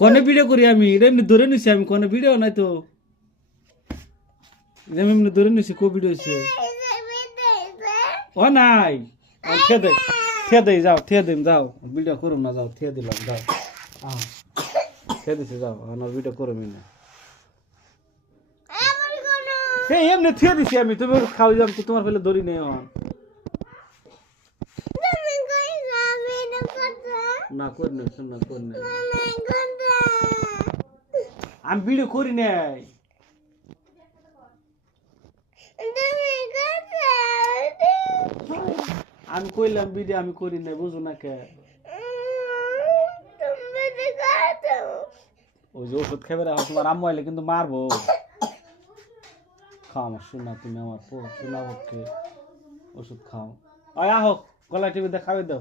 কোনে ভিডিও করি আমি এটা এমনি ধরে নিছি আমি কোনে ভিডিও নাই তো আমি এমনি ধরে নিছি কো ভিডিও হইছে ও নাই থিয়া দেই যাও থিয়া দিম যাও ভিডিও করুম না যাও থিয়া দিলাম যাও থিয়া দিছি যাও আমার ভিডিও করুম না এই এমনি থিয়া দিছি আমি তুমি খাওয়া যাম তো তোমার ফেলে ধরি নেই হন না করি না শোন না করি না আমি ভিডিও করি নাই আমি কইলাম ভিডিও আমি করি নাই বুঝো না কে ওই যে ওষুধ খাবে তোমার আম্মু আইলে কিন্তু মারবো খাও আমার শোনা তুমি আমার শোনা পক্ষে ওষুধ খাও আয় আহ গলা টিভি দেখাবে দাও